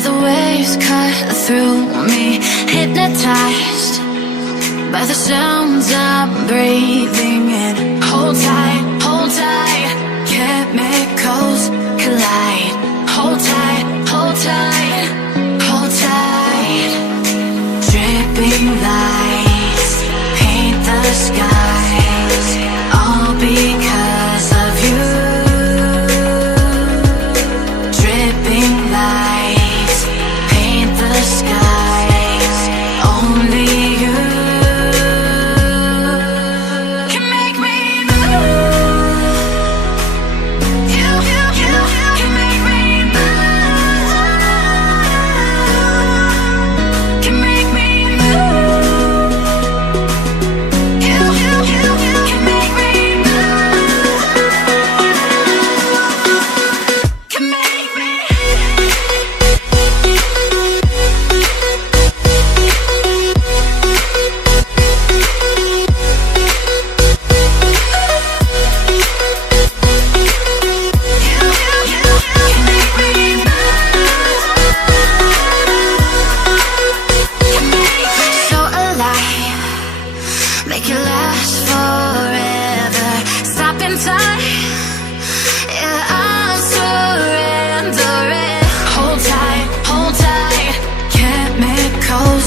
where the waves cut through me, hypnotized by the sounds I'm breathing in. Hold tight, chemicals collide. Hold tight, hold tight, hold tight. Dripping lights paint the skies, all because of you. Dripping lights paint the skies, only you can make me move. You can make me move. Can make me move. You can make me move. Can make me. So alive, make it last forever. Stop in time, yeah, I'm surrendering. Hold tight, chemicals